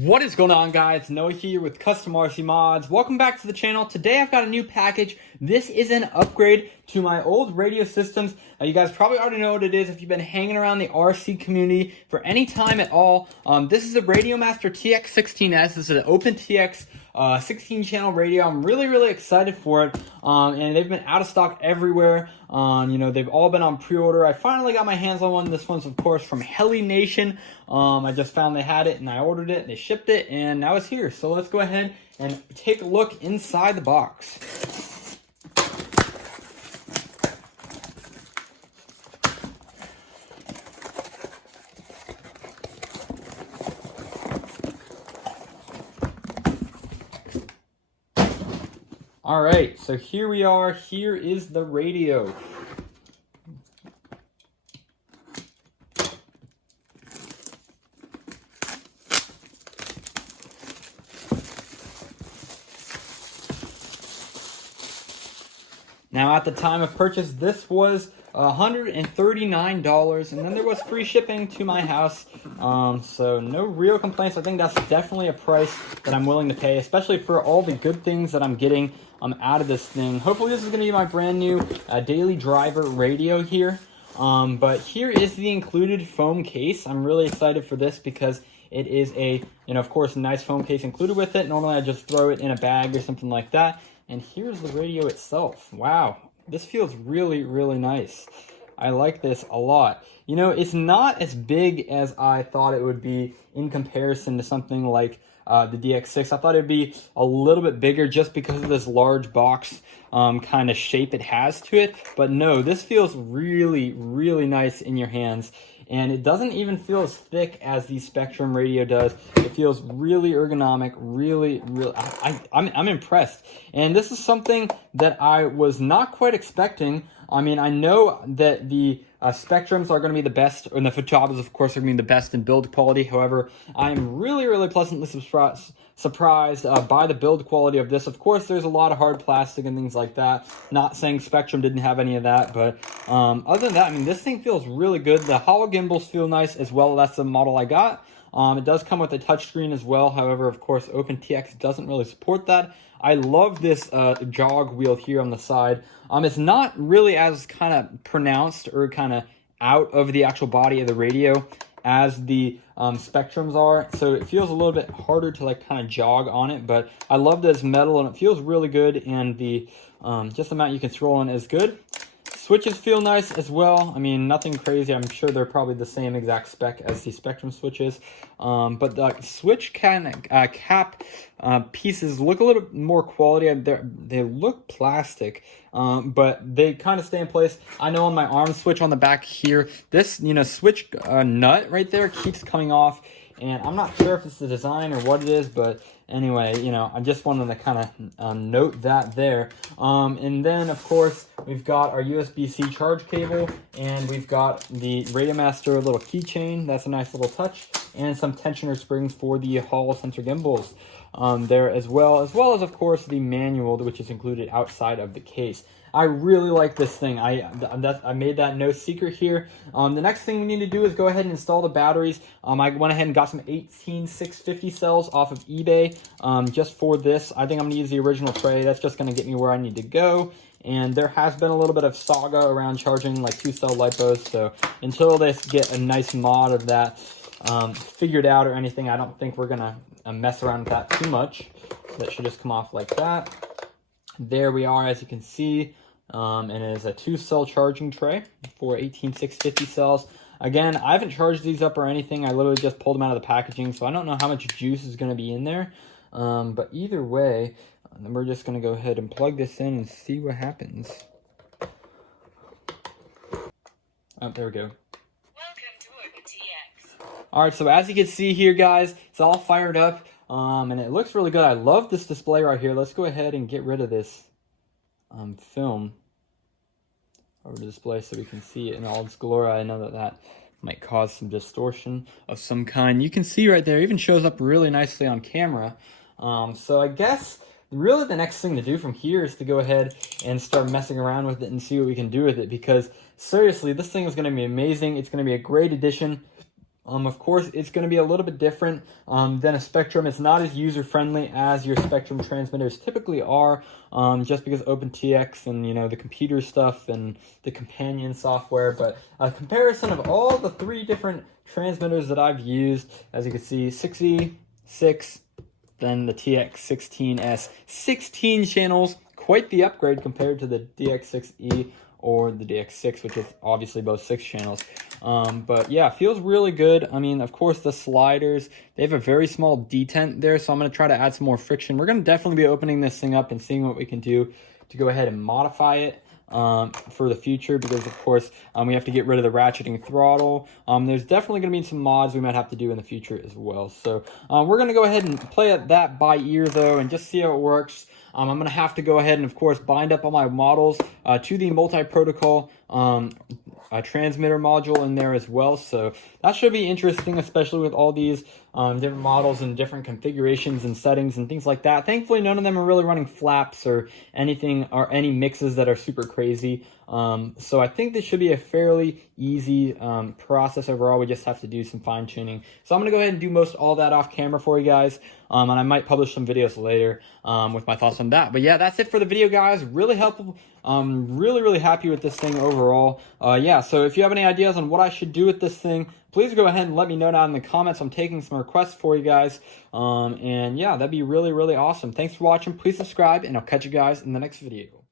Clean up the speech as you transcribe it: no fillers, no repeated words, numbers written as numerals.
What is going on, guys? Noah here with Custom RC Mods. Welcome back to the channel. Today I've got a new package. This is an upgrade to my old radio systems. You guys probably already know what it is if you've been hanging around the RC community for any time at all. This is a RadioMaster TX16S. This is an open TX 16 channel radio. I'm really excited for it. And they've been out of stock everywhere. They've all been on pre-order. I finally got my hands on one. This one's of course from Heli Nation. I just found they had it and I ordered it. They shipped it and now it's here. So let's go ahead and take a look inside the box. All right, so here we are. Here is the radio. Now, at the time of purchase, this was $139, and then there was free shipping to my house. So no real complaints. I think that's definitely a price that I'm willing to pay, especially for all the good things that I'm getting out of this thing. Hopefully this is going to be my brand new daily driver radio here. But here is the included foam case. I'm really excited for this because it is a, of course, a nice foam case included with it. Normally I just throw it in a bag or something like that. And here's the radio itself. Wow, this feels really nice. I like this a lot. It's not as big as I thought it would be in comparison to something like the DX6. I thought it'd be a little bit bigger just because of this large box kind of shape it has to it. But no, this feels really nice in your hands. And it doesn't even feel as thick as the Spectrum radio does. It feels really ergonomic, I'm impressed. And this is something that I was not quite expecting. I mean, I know that the Spectrums are going to be the best, and the Futabas, of course, are going to be the best in build quality. However, I'm really pleasantly surprised by the build quality of this. Of course, there's a lot of hard plastic and things like that. Not saying Spectrum didn't have any of that, but other than that, I mean, this thing feels really good. The hollow gimbals feel nice as well. That's the model I got. It does come with a touchscreen as well. However, of course, OpenTX doesn't really support that. I love this jog wheel here on the side. It's not really as kind of pronounced or kind of out of the actual body of the radio as the Spectrums are, so it feels a little bit harder to like kind of jog on it. But I love that it's metal and it feels really good, and the just the amount you can throw on is good. Switches feel nice as well. I mean, nothing crazy. I'm sure they're probably the same exact spec as the Spectrum switches. But the switch cap pieces look a little more quality. They look plastic, but they kind of stay in place. I know on my arm switch on the back here, this switch nut right there keeps coming off. And I'm not sure if it's the design or what it is, but anyway, I just wanted to kind of note that there. And then, of course, we've got our USB-C charge cable, and we've got the RadioMaster little keychain. That's a nice little touch, and some tensioner springs for the Hall sensor gimbals there as well as, of course, the manual, which is included outside of the case. I really like this thing. I made that no secret here. The next thing we need to do is go ahead and install the batteries. I went ahead and got some 18650 cells off of eBay just for this. I think I'm going to use the original tray. That's just going to get me where I need to go. And there has been a little bit of saga around charging like 2-cell LiPos. So until they get a nice mod of that figured out or anything, I don't think we're going to mess around with that too much. That should just come off like that. There we are, as you can see. And it is a 2-cell charging tray for 18650 cells. Again, I haven't charged these up or anything. I literally just pulled them out of the packaging, so I don't know how much juice is going to be in there. But either way, we're just going to go ahead and plug this in and see what happens. Oh, there we go. Welcome to OpenTX. Alright, so as you can see here, guys, it's all fired up. And it looks really good. I love this display right here. Let's go ahead and get rid of this film over the display so we can see it in all its glory. I know that might cause some distortion of some kind. You can see right there, it even shows up really nicely on camera. So I guess really the next thing to do from here is to go ahead and start messing around with it and see what we can do with it, because seriously, this thing is going to be amazing. It's going to be a great addition Of course, it's going to be a little bit different than a Spectrum. It's not as user-friendly as your Spectrum transmitters typically are, just because OpenTX and, the computer stuff and the companion software. But a comparison of all the 3 different transmitters that I've used, as you can see, 6E, 6, then the TX16S, 16 channels, quite the upgrade compared to the DX6E or the DX6, which is obviously both 6 channels. But yeah, feels really good. I mean, of course, the sliders, they have a very small detent there, so I'm going to try to add some more friction. We're going to definitely be opening this thing up and seeing what we can do to go ahead and modify it for the future, because of course we have to get rid of the ratcheting throttle. There's definitely going to be some mods we might have to do in the future as well. So we're going to go ahead and play that by ear though, and just see how it works. I'm going to have to go ahead and, of course, bind up all my models to the multi-protocol transmitter module in there as well. So that should be interesting, especially with all these different models and different configurations and settings and things like that. Thankfully, none of them are really running flaps or anything, or any mixes that are super crazy. So I think this should be a fairly easy process overall. We just have to do some fine tuning. So I'm going to go ahead and do most all that off camera for you guys. And I might publish some videos later with my thoughts on that. But yeah, that's it for the video, guys. Really helpful. Really happy with this thing overall. Yeah, so if you have any ideas on what I should do with this thing, please go ahead and let me know down in the comments. I'm taking some requests for you guys. And yeah, that'd be really awesome. Thanks for watching. Please subscribe, and I'll catch you guys in the next video.